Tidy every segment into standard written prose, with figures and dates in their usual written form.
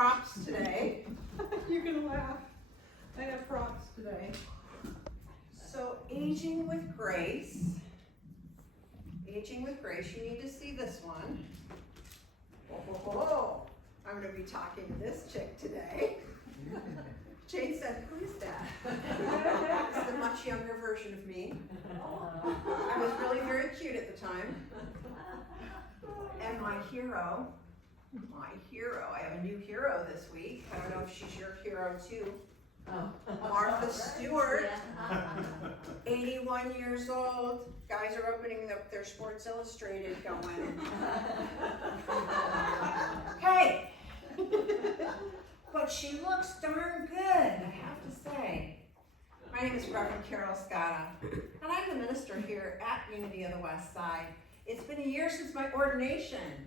props today. You can laugh. I have props today. So, aging with grace. Aging with grace. You need to see this one. Oh, I'm going to be talking to this chick today. Jane said, "Who's that?" It's the much younger version of me. I was really very cute at the time. And my hero, I have a new hero this week. I don't know if she's your hero too. Martha Stewart, 81 years old. Guys are opening up their Sports Illustrated going, hey! But she looks darn good, I have to say. My name is Reverend Karol Scotta, and I'm the minister here at Unity of the West Side. It's been a year since my ordination.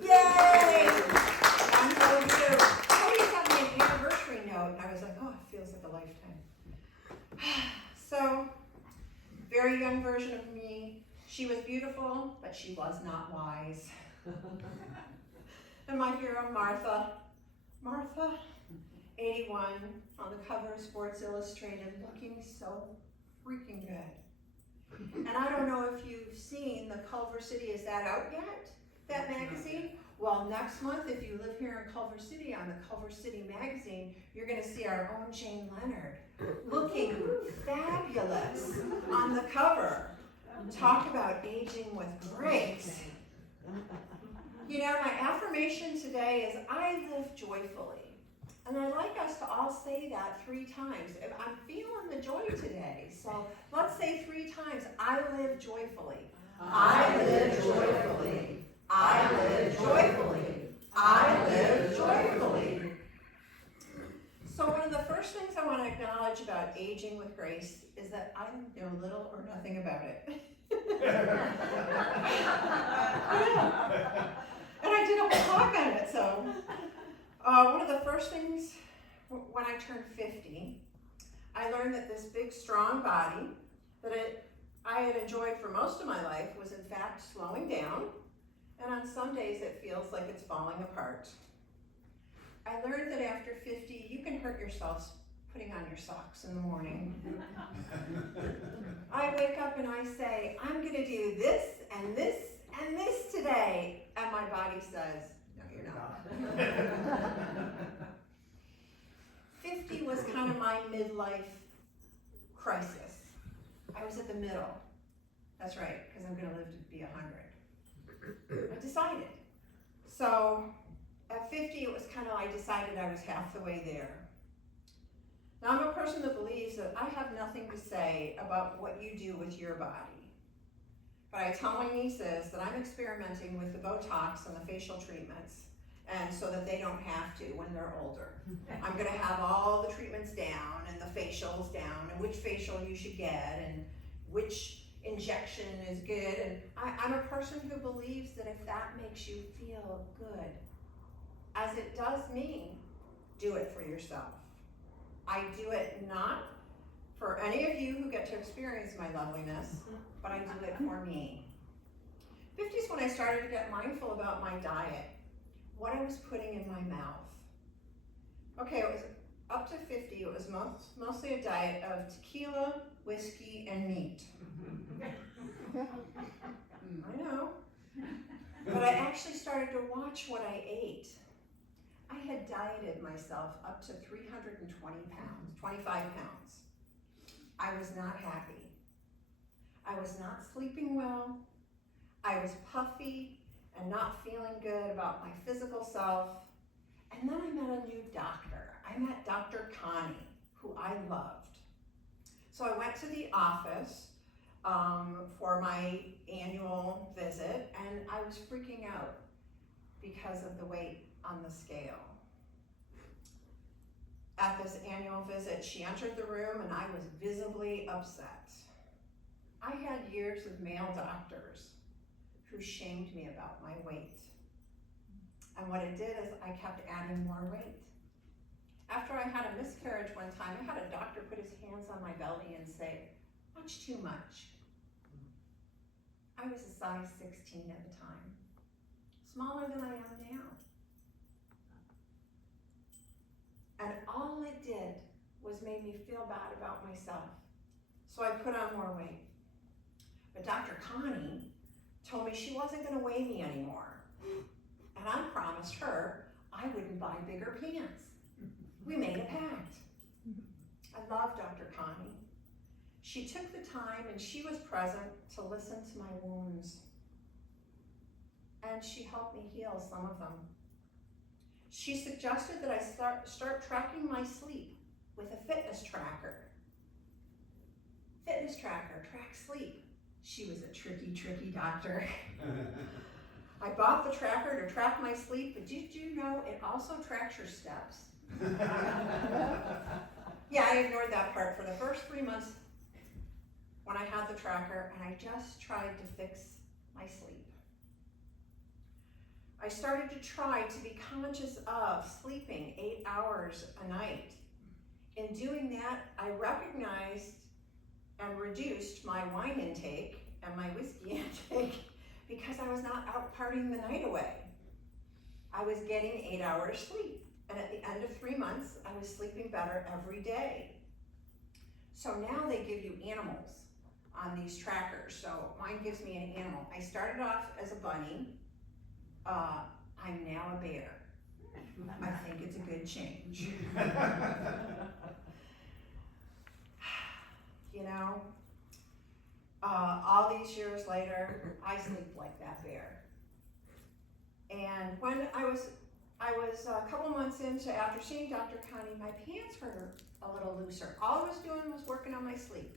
Yay! And so you. Somebody sent me an anniversary note, and I was like, oh, it feels like a lifetime. So, very young version of me. She was beautiful, but she was not wise. And my hero, Martha, 81, on the cover of Sports Illustrated, looking so freaking good. And I don't know if you've seen the Culver City, is that out yet? That magazine? Well, next month, if you live here in Culver City, on the Culver City magazine, you're gonna see our own Jane Leonard looking fabulous on the cover. Talk about aging with grace. You know, my affirmation today is, I live joyfully. And I'd like us to all say that 3 times. And I'm feeling the joy today. So let's say 3 times, I live joyfully. I live joyfully. I live joyfully. I live joyfully. So one of the first things I want to acknowledge about aging with grace is that I know little or nothing about it. And I did a whole talk on it, so. One of the first things, when I turned 50, I learned that this big, strong body that I had enjoyed for most of my life was in fact slowing down, and on some days it feels like it's falling apart. I learned that after 50, you can hurt yourself putting on your socks in the morning. I wake up and I say, I'm gonna do this and this and this today, and my body says, no, you're not. 50 was kind of my midlife crisis. I was at the middle. That's right, because I'm gonna live to be 100. I decided. So at 50, it was kind of, I decided I was half the way there. Now I'm a person that believes that I have nothing to say about what you do with your body. But I tell my nieces that I'm experimenting with the Botox and the facial treatments, and so that they don't have to when they're older. I'm gonna have all the treatments down and the facials down and which facial you should get and which injection is good. And I'm a person who believes that if that makes you feel good, as it does me, do it for yourself. I do it not for any of you who get to experience my loveliness, but I do it for me. 50 is when I started to get mindful about my diet, what I was putting in my mouth. Okay, it was up to 50, it was mostly a diet of tequila, whiskey, and meat. I know. But I actually started to watch what I ate. I had dieted myself up to 320 pounds, 25 pounds. I was not happy. I was not sleeping well. I was puffy and not feeling good about my physical self. And then I met a new doctor. I met Dr. Connie, who I loved. So I went to the office for my annual visit, and I was freaking out because of the weight on the scale. At this annual visit, she entered the room and I was visibly upset. I had years of male doctors who shamed me about my weight. And what it did is I kept adding more weight. After I had a miscarriage one time, I had a doctor put his hands on my belly and say, much too much. I was a size 16 at the time, smaller than I am now. And all it did was made me feel bad about myself. So I put on more weight. But Dr. Connie told me she wasn't gonna weigh me anymore. And I promised her I wouldn't buy bigger pants. We made a pact. I love Dr. Connie. She took the time and she was present to listen to my wounds. And she helped me heal some of them. She suggested that I start tracking my sleep with a fitness tracker. Fitness tracker, track sleep. She was a tricky doctor. I bought the tracker to track my sleep, but did you know it also tracks your steps? Yeah, I ignored that part for the first 3 months when I had the tracker, and I just tried to fix my sleep. I started to try to be conscious of sleeping 8 hours a night. In doing that, I recognized and reduced my wine intake and my whiskey intake because I was not out partying the night away. I was getting 8 hours sleep. And at the end of 3 months, I was sleeping better every day. So now they give you animals on these trackers. So mine gives me an animal. I started off as a bunny. I'm now a bear. I think it's a good change. You know, all these years later, I sleep like that bear. And when I was a couple months into, after seeing Dr. Connie, my pants were a little looser. All I was doing was working on my sleep,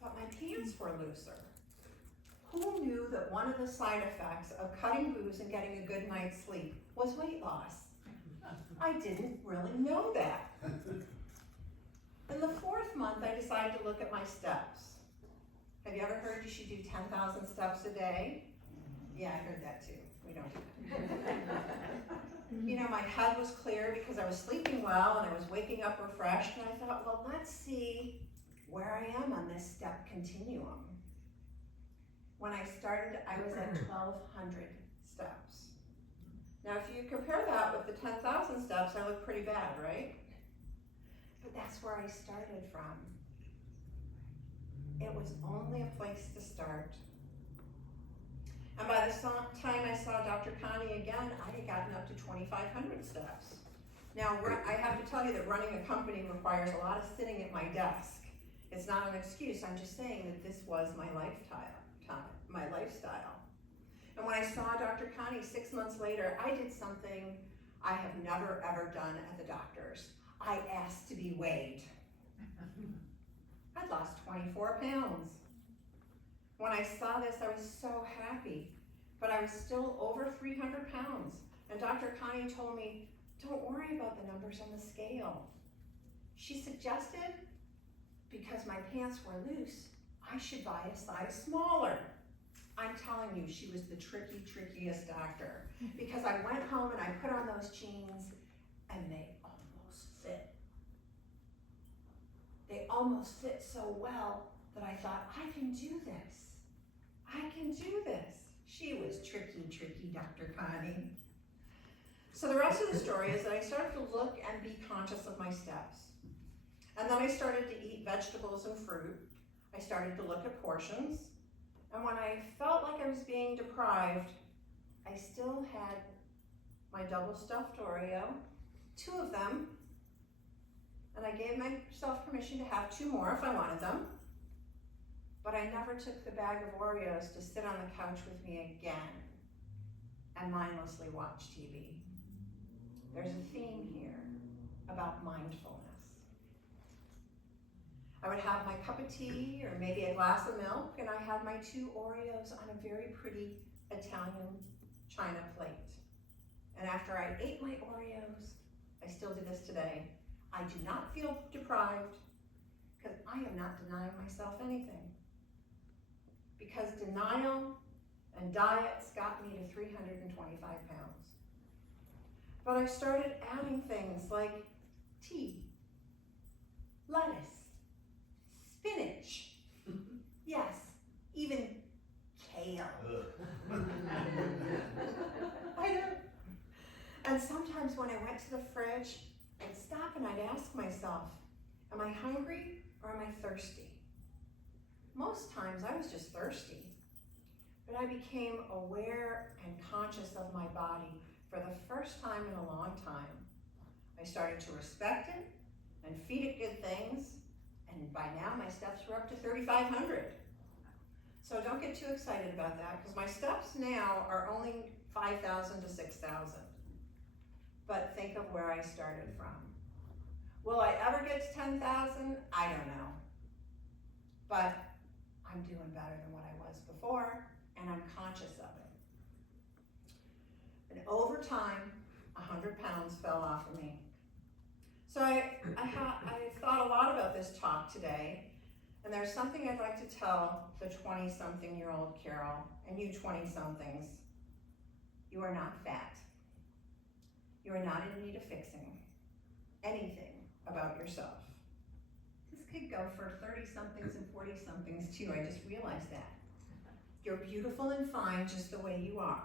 but my pants were looser. Who knew that one of the side effects of cutting booze and getting a good night's sleep was weight loss? I didn't really know that. In the 4th month, I decided to look at my steps. Have you ever heard you should do 10,000 steps a day? Yeah, I heard that too. We don't do that. You know, my head was clear because I was sleeping well and I was waking up refreshed, and I thought, well, let's see where I am on this step continuum. When I started, I was at 1,200 steps. Now, if you compare that with the 10,000 steps, I look pretty bad, right? But that's where I started from. It was only a place to start. And by the time I saw Dr. Connie again, I had gotten up to 2,500 steps. Now, I have to tell you that running a company requires a lot of sitting at my desk. It's not an excuse, I'm just saying that this was my lifestyle. And when I saw Dr. Connie 6 months later, I did something I have never ever done at the doctor's. I asked to be weighed. I'd lost 24 pounds. When I saw this, I was so happy, but I was still over 300 pounds. And Dr. Connie told me, don't worry about the numbers on the scale. She suggested, because my pants were loose, I should buy a size smaller. I'm telling you, she was the trickiest doctor, because I went home and I put on those jeans and they almost fit. They almost fit so well that I thought, I can do this. I can do this. She was tricky, Dr. Connie. So the rest of the story is that I started to look and be conscious of my steps. And then I started to eat vegetables and fruit. I started to look at portions. And when I felt like I was being deprived, I still had my double stuffed Oreo, 2 of them, and I gave myself permission to have 2 more if I wanted them. But I never took the bag of Oreos to sit on the couch with me again and mindlessly watch TV. There's a theme here about mindfulness. I would have my cup of tea or maybe a glass of milk, and I had my 2 Oreos on a very pretty Italian china plate. And after I ate my Oreos, I still do this today, I do not feel deprived because I am not denying myself anything. Because denial and diets got me to 325 pounds. But I started adding things like tea, lettuce, spinach, yes, even kale. I know. And sometimes when I went to the fridge, I'd stop happen, I'd ask myself, am I hungry or am I thirsty? Most times I was just thirsty, but I became aware and conscious of my body for the first time in a long time. I started to respect it and feed it good things, and by now my steps were up to 3,500. So don't get too excited about that, because my steps now are only 5,000 to 6,000. But think of where I started from. Will I ever get to 10,000? I don't know. But I'm doing better than what I was before, and I'm conscious of it. And over time, 100 pounds fell off of me. So I thought a lot about this talk today, and there's something I'd like to tell the 20-something-year-old Karol, and you 20-somethings. You are not fat. You are not in need of fixing anything about yourself. This could go for 30-somethings and 40-somethings too, I just realized that. You're beautiful and fine just the way you are.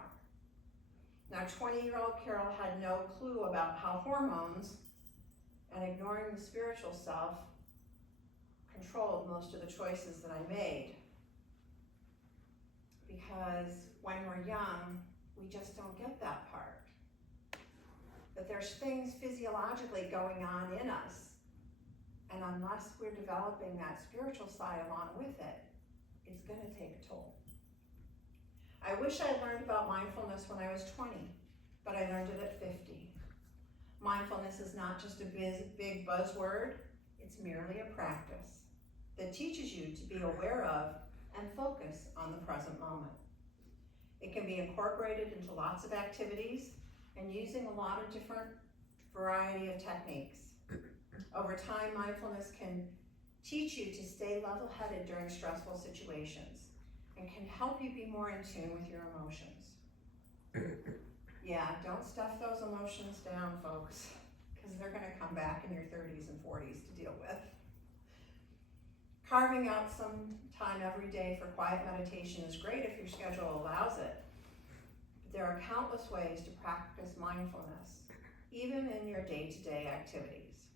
Now, 20-year-old Karol had no clue about how hormones and ignoring the spiritual self controlled most of the choices that I made. Because when we're young, we just don't get that part. That there's things physiologically going on in us, and unless we're developing that spiritual side along with it, it's going to take a toll. I wish I had learned about mindfulness when I was 20, but I learned it at 50. Mindfulness is not just a big buzzword, it's merely a practice that teaches you to be aware of and focus on the present moment. It can be incorporated into lots of activities and using a lot of different variety of techniques. Over time, mindfulness can teach you to stay level-headed during stressful situations and can help you be more in tune with your emotions. Yeah, don't stuff those emotions down, folks, because they're going to come back in your 30s and 40s to deal with. Carving out some time every day for quiet meditation is great if your schedule allows it. But there are countless ways to practice mindfulness, even in your day-to-day activities.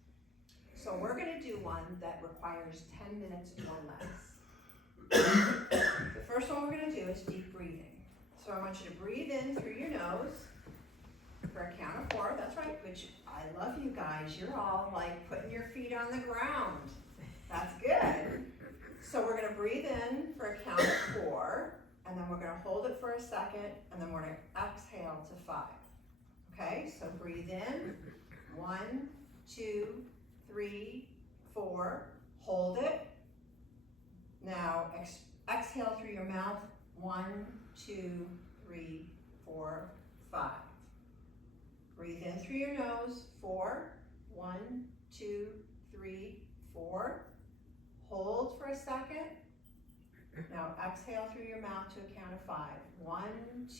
So we're going to do one that requires 10 minutes or less. The first one we're going to do is deep breathing. So I want you to breathe in through your nose for a count of 4. That's right, which I love you guys. You're all like putting your feet on the ground. That's good. So we're going to breathe in for a count of 4, and then we're going to hold it for a second, and then we're going to exhale to 5. Okay, so breathe in. 1, 2, 3, 4. Hold it. Now exhale through your mouth. 1, 2, 3, 4, 5. Breathe in through your nose. 4. 1, 2, 3, 4. Hold for a second. Now exhale through your mouth to a count of 5. 1,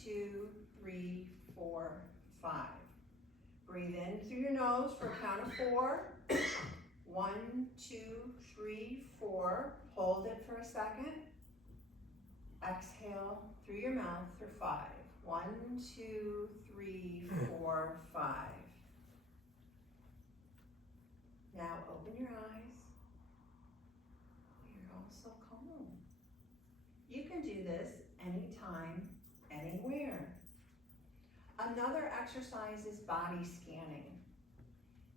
2, 3, 4, 5. Breathe in through your nose for a count of 4. 1, 2, 3, 4. Hold it for a second. Exhale through your mouth for 5. 1, 2, 3, 4, 5. Now open your eyes. You're all so calm. You can do this anytime, anywhere. Another exercise is body scanning.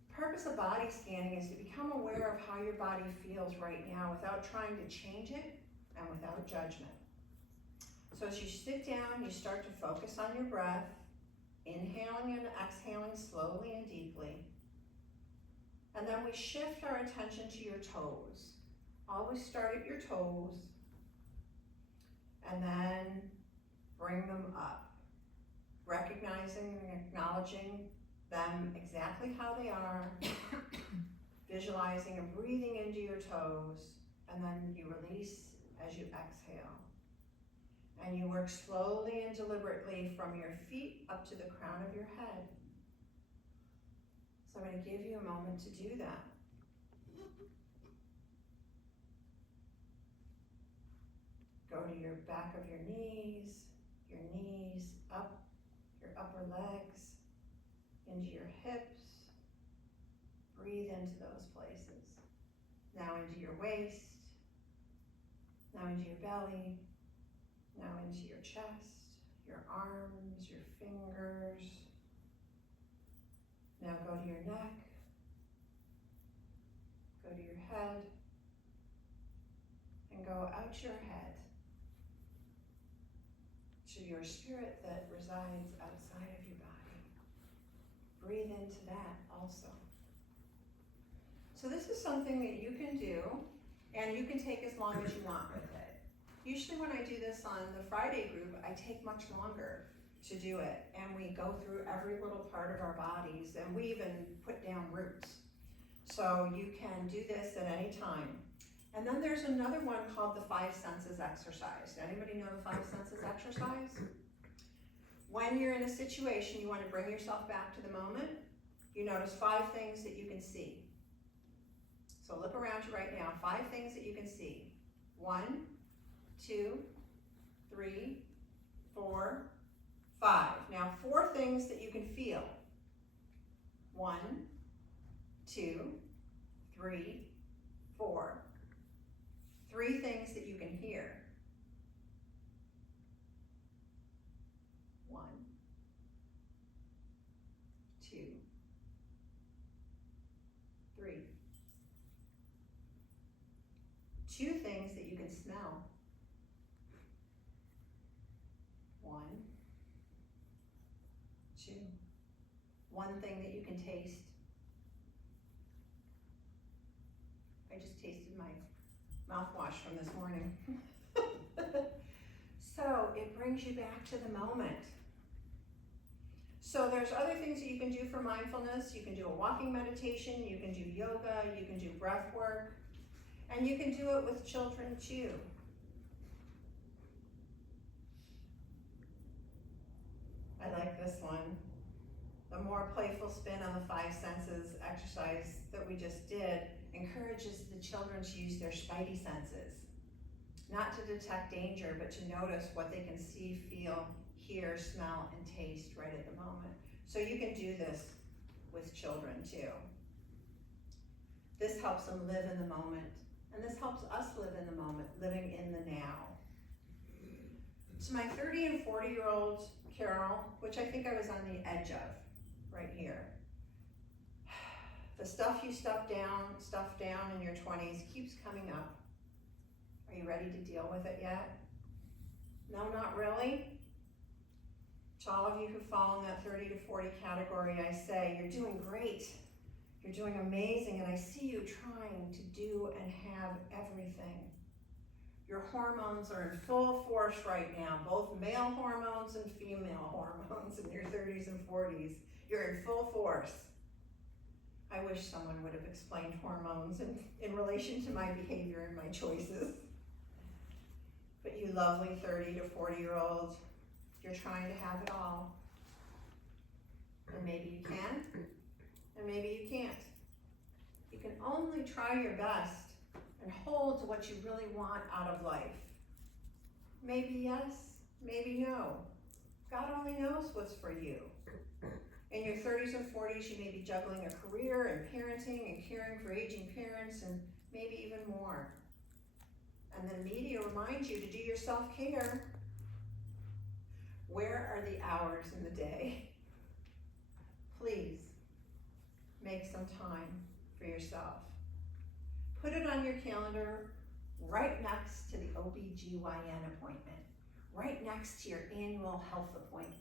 The purpose of body scanning is to become aware of how your body feels right now without trying to change it and without judgment. So as you sit down, you start to focus on your breath, inhaling and exhaling slowly and deeply. And then we shift our attention to your toes. Always start at your toes and then bring them up, recognizing and acknowledging them exactly how they are, visualizing and breathing into your toes, and then you release as you exhale. And you work slowly and deliberately from your feet up to the crown of your head. So I'm going to give you a moment to do that. Go to your back of your knees up, your upper legs, into your hips. breathe into those places. Now into your waist, now into your belly, now into your chest, your arms, your fingers. Now go to your neck, go to your head, and go out your head to your spirit that resides outside of your body. Breathe into that also. So this is something that you can do, and you can take as long as you want with it. Usually when I do this on the Friday group, I take much longer to do it, and we go through every little part of our bodies, and we even put down roots. So you can do this at any time. And then there's another one called the 5 senses exercise. Anybody know the 5 senses exercise? When you're in a situation, you want to bring yourself back to the moment. You notice 5 things that you can see. So look around you right now, 5 things that you can see. 1, 2, 3, 4, 5. Now 4 things that you can feel. 1, 2, 3, 4. 3 things that you can hear. 1, 2, 3. 2 things that you can smell. 1, 2. 1 thing that you can taste. I just tasted my mouthwash from this morning. So it brings you back to the moment. So there's other things that you can do for mindfulness. You can do a walking meditation, you can do yoga, you can do breath work, and you can do it with children too. I like this one. The more playful spin on the 5 senses exercise that we just did encourages the children to use their spidey senses, not to detect danger, but to notice what they can see, feel, hear, smell, and taste right at the moment. So you can do this with children too. This helps them live in the moment, and this helps us live in the moment, living in the now. So my 30 and 40-year-old Karol, which I think I was on the edge of, right here. The stuff you stuff down in your 20s keeps coming up. Are you ready to deal with it yet? No, not really. To all of you who fall in that 30 to 40 category, I say, you're doing great. You're doing amazing, and I see you trying to do and have everything. Your hormones are in full force right now, both male hormones and female hormones in your 30s and 40s. You're in full force. I wish someone would have explained hormones in relation to my behavior and my choices. But you lovely 30 to 40-year-olds, you're trying to have it all. And maybe you can, and maybe you can't. You can only try your best and hold to what you really want out of life. Maybe yes, maybe no. God only knows what's for you. In your 30s and 40s, you may be juggling a career and parenting and caring for aging parents and maybe even more. And the media reminds you to do your self-care. Where are the hours in the day? Please make some time for yourself. Put it on your calendar right next to the OB/GYN appointment, right next to your annual health appointment.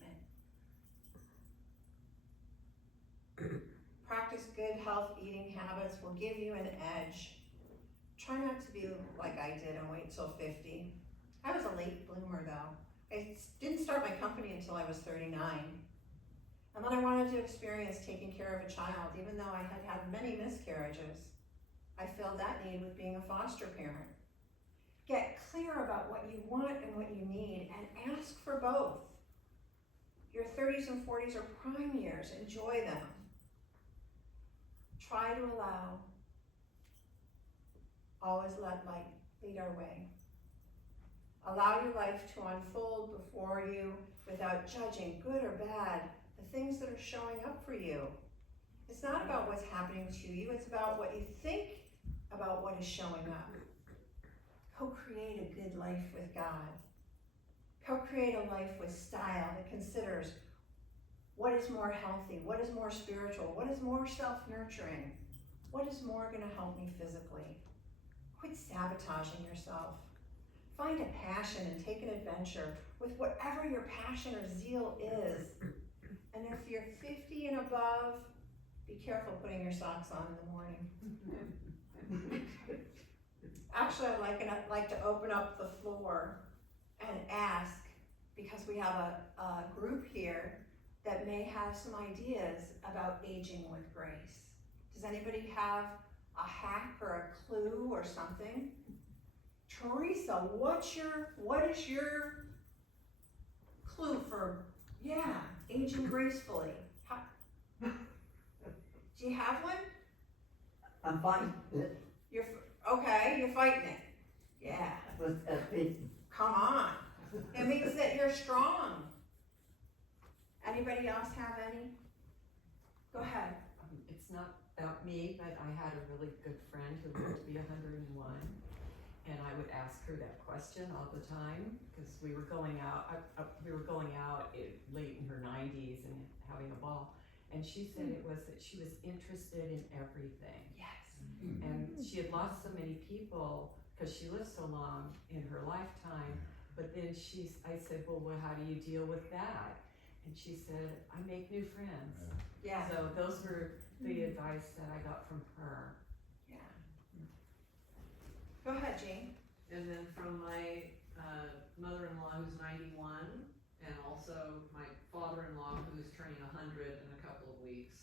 Practice good health eating habits will give you an edge. Try not to be like I did and wait till 50. I was a late bloomer though. I didn't start my company until I was 39. And then I wanted to experience taking care of a child, even though I had had many miscarriages. I filled that need with being a foster parent. Get clear about what you want and what you need, and ask for both. Your 30s and 40s are prime years. Enjoy them. Try to allow. Always let light lead our way. Allow your life to unfold before you without judging, good or bad, the things that are showing up for you. It's not about what's happening to you, it's about what you think about what is showing up. Co-create a good life with God. Co-create a life with style that considers what is more healthy, what is more spiritual, what is more self-nurturing, what is more going to help me physically. Quit sabotaging yourself. Find a passion and take an adventure with whatever your passion or zeal is. And if you're 50 and above, be careful putting your socks on in the morning. Actually, I'd like to open up the floor and ask, because we have a group here that may have some ideas about aging with grace. Does anybody have a hack or a clue or something? Teresa, what is your clue for, aging gracefully? Do you have one? I'm fighting it. You're fighting it. Yeah. With faith. Come on. It means that you're strong. Anybody else have any? Go ahead. It's not about me, but I had a really good friend who lived to be 101, and I would ask her that question all the time because we were going out. Late in her 90s and having a ball, and she said it was that she was interested in everything. Yes. And she had lost so many people because she lived so long in her lifetime. But then I said, well, how do you deal with that? And she said, I make new friends. Yeah. So those were the advice that I got from her. Yeah. Go ahead, Jean. And then from my mother-in-law who's 91, and also my father-in-law who's turning 100 in a couple of weeks,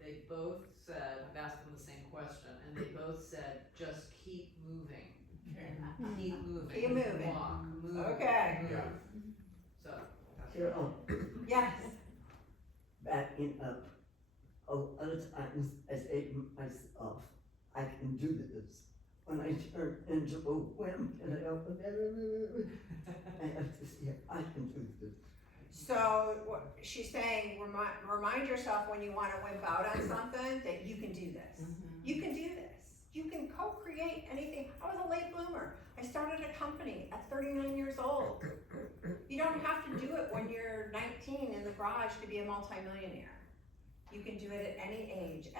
they both said, I've asked them the same question, and they both said, just keep moving. Keep moving. Keep moving. Walk, move. Okay. Move. Yeah. So, Carol, Yes. backing up. Other times I say to myself, I can do this. When I turn into a wimp and I have to say, I can do this. So she's saying, remind yourself when you want to wimp out on something that you can do this. You can do this. You can co-create anything. I was a late bloomer. I started a company at 39 years old. You don't have to do it when you're 19 in the garage to be a multimillionaire. You can do it at any age,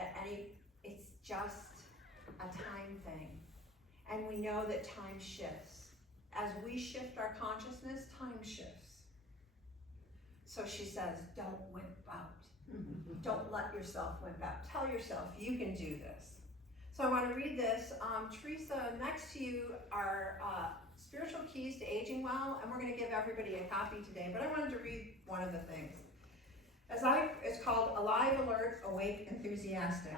it's just a time thing. And we know that time shifts. As we shift our consciousness, time shifts. So she says, don't wimp out. Don't let yourself wimp out. Tell yourself you can do this. So I want to read this. Teresa, next to you are Spiritual Keys to Aging Well, and we're going to give everybody a copy today, but I wanted to read one of the things. It's called Alive, Alert, Awake, Enthusiastic.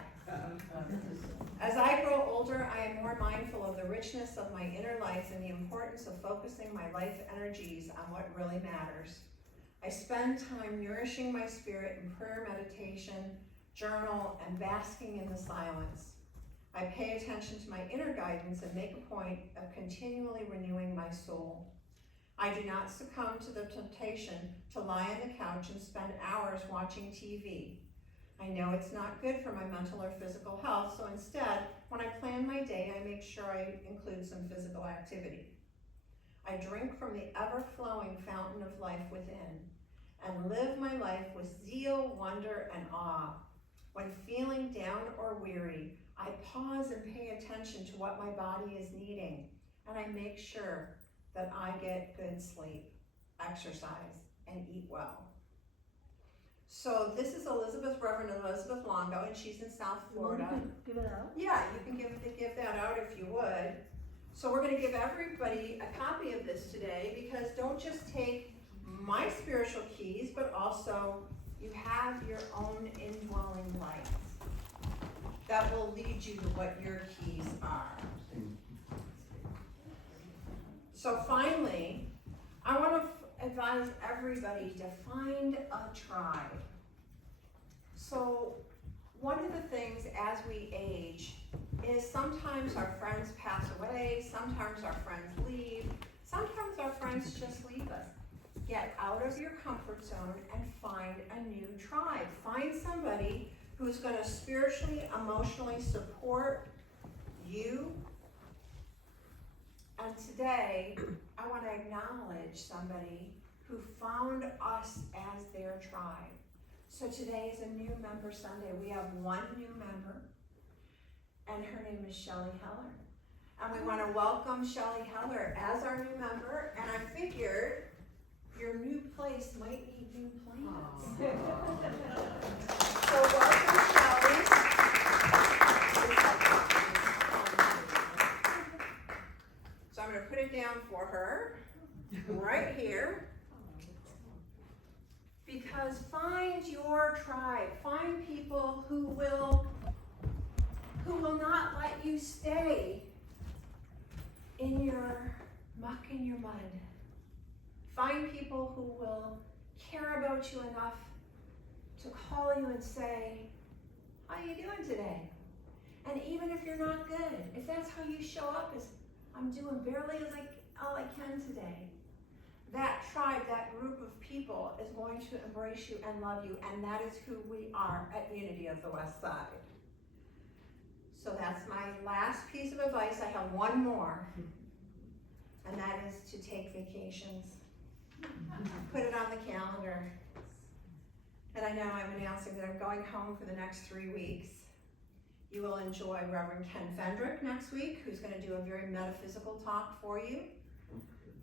As I grow older, I am more mindful of the richness of my inner life and the importance of focusing my life energies on what really matters. I spend time nourishing my spirit in prayer, meditation, journal, and basking in the silence. I pay attention to my inner guidance and make a point of continually renewing my soul. I do not succumb to the temptation to lie on the couch and spend hours watching TV. I know it's not good for my mental or physical health, so instead, when I plan my day, I make sure I include some physical activity. I drink from the ever-flowing fountain of life within and live my life with zeal, wonder, and awe. When feeling down or weary, I pause and pay attention to what my body is needing, and I make sure that I get good sleep, exercise, and eat well. So this is Reverend Elizabeth Longo, and she's in South Florida. Give it out? Yeah, you can give that out if you would. So we're going to give everybody a copy of this today, because don't just take my spiritual keys, but also you have your own indwelling light that will lead you to what your keys are. So finally, I want to advise everybody to find a tribe. So one of the things as we age is sometimes our friends pass away, sometimes our friends leave, sometimes our friends just leave us. Get out of your comfort zone and find a new tribe. Find somebody who's gonna spiritually, emotionally support you. And today, I wanna acknowledge somebody who found us as their tribe. So today is a new member Sunday. We have one new member, and her name is Shelley Heller. And we wanna welcome Shelley Heller as our new member, and I figured your new place might need new plants. So welcome, Shelley. So I'm gonna put it down for her, right here. Because find your tribe, find people who will not let you stay in your muck and your mud. Find people who will care about you enough to call you and say, how you doing today? And even if you're not good, if that's how you show up, is I'm doing barely all I can today. That tribe, that group of people is going to embrace you and love you, and that is who we are at Unity of the West Side. So that's my last piece of advice. I have one more, and that is to take vacations. Put it on the calendar. And I know I'm announcing that I'm going home for the next 3 weeks. You will enjoy Reverend Ken Fendrick next week, who's going to do a very metaphysical talk for you.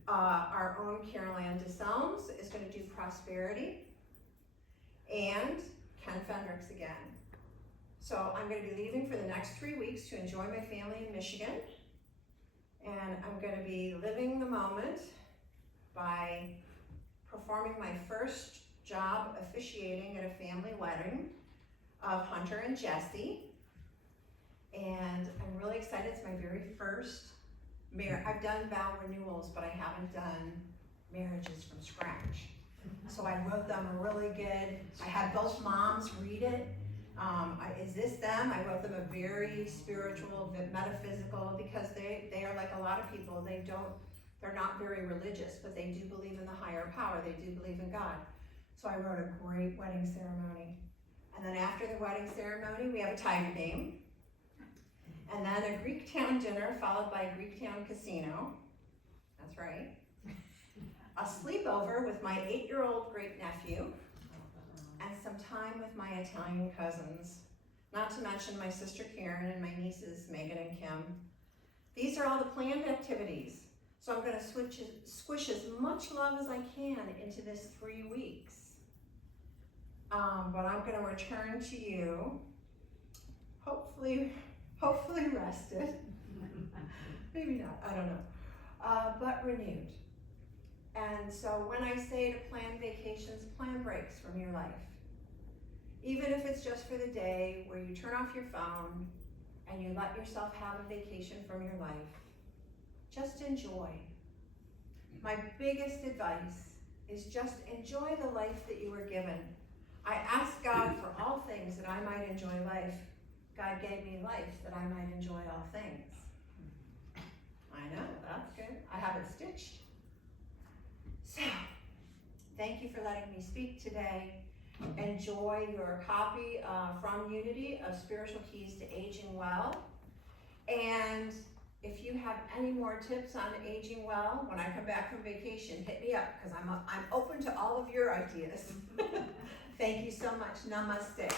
Our own Carol Ann DeSelms is going to do prosperity, and Ken Fendrick's again. So I'm going to be leaving for the next 3 weeks to enjoy my family in Michigan, and I'm going to be living the moment by performing my first job officiating at a family wedding of Hunter and Jesse, and I'm really excited. It's my very first marriage. I've done vow renewals, but I haven't done marriages from scratch. So I wrote them really good. I had both moms read it. Is this them? I wrote them a very spiritual, metaphysical, because they are like a lot of people. They're not very religious, but they do believe in the higher power. They do believe in God. So I wrote a great wedding ceremony. And then after the wedding ceremony, we have a Tiger game. And then a Greek town dinner followed by a Greek town casino. That's right. A sleepover with my 8-year-old great nephew. And some time with my Italian cousins. Not to mention my sister Karen and my nieces Megan and Kim. These are all the planned activities. So I'm gonna squish as much love as I can into this 3 weeks. But I'm gonna return to you, hopefully rested. Maybe not, I don't know. But renewed. And so when I say to plan vacations, plan breaks from your life. Even if it's just for the day where you turn off your phone and you let yourself have a vacation from your life, just enjoy. My biggest advice is just enjoy the life that you were given. I asked God for all things that I might enjoy life. God gave me life that I might enjoy all things. I know, that's good. I have it stitched. So, thank you for letting me speak today. Enjoy your copy from Unity of Spiritual Keys to Aging Well. And if you have any more tips on aging well, when I come back from vacation, hit me up, because I'm open to all of your ideas. Thank you so much. Namaste.